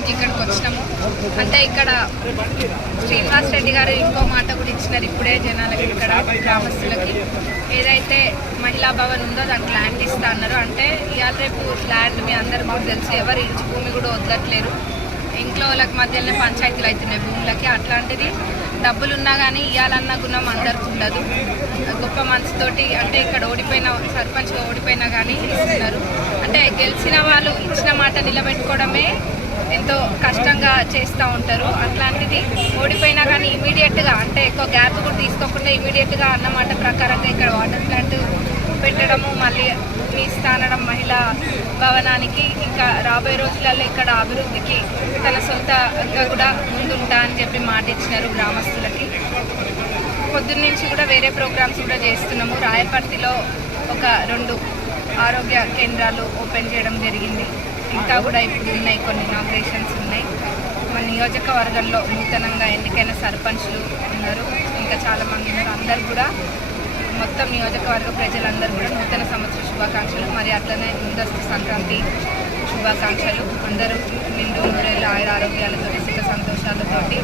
చేయడానికి ఇక్కడికి వచ్చినాము. అంటే ఇక్కడ శ్రీనివాస్ రెడ్డి గారు ఇంకో మాట కూడా ఇచ్చినారు ఇప్పుడే జనాలకి, ఇక్కడ గ్రామస్తులకి ఏదైతే మహిళా భవన్ ఉందో దానికి ల్యాండ్ ఇస్తా అన్నారు. అంటే ఇవాళ రేపు ల్యాండ్ మీ అందరు కూడా తెలిసి ఎవరు ఇంచు భూమి కూడా వదలట్లేరు. ఇంట్లో వాళ్ళకి మధ్యలోనే పంచాయతీలు అవుతున్నాయి భూములకి. అట్లాంటిది డబ్బులు ఉన్నా కానీ ఇవ్వాలన్న గుణం అందరికి ఉండదు. గొప్ప మనసుతోటి అంటే ఇక్కడ ఓడిపోయిన సర్పంచ్గా ఓడిపోయినా కానీ ఇస్తున్నారు. అంటే గెలిచిన వాళ్ళు ఇచ్చిన మాట నిలబెట్టుకోవడమే ఎంతో కష్టంగా చేస్తూ ఉంటారు. అట్లాంటిది ఓడిపోయినా కానీ ఇమీడియట్గా అంటే ఎక్కువ గ్యాప్ కూడా తీసుకోకుండా ఇమీడియట్గా అన్నమాట ప్రకారంగా ఇక్కడ వాటర్ ప్లాంట్ పెట్టడము, మళ్ళీ ఇస్తానడం మహిళా భవనానికి. ఇంకా రాబోయే రోజులలో ఇక్కడ అభివృద్ధికి తన సొంతంగా కూడా ముందుంటా అని చెప్పి మాట ఇచ్చినారు గ్రామస్తులకి. పొద్దున్న నుంచి కూడా వేరే ప్రోగ్రామ్స్ కూడా చేస్తున్నాము. రాయపర్తిలో ఒక 2 ఆరోగ్య కేంద్రాలు ఓపెన్ చేయడం జరిగింది. ఇంకా కూడా ఇప్పుడు ఉన్నాయి, కొన్ని ఇనాగ్రేషన్స్ ఉన్నాయి. మన నియోజకవర్గంలో నూతనంగా ఎన్నికైన సర్పంచ్లు ఉన్నారు, ఇంకా చాలామంది ఉన్నారు. అందరు కూడా మొత్తం నియోజకవర్గ ప్రజలందరూ కూడా నూతన సంవత్సర శుభాకాంక్షలు, మరి అట్లనే ముందస్తు సంక్రాంతి శుభాకాంక్షలు. అందరూ నిండు నూరేళ్ళు ఆయుర ఆరోగ్యాలతో సుఖ సంతోషాలతోటి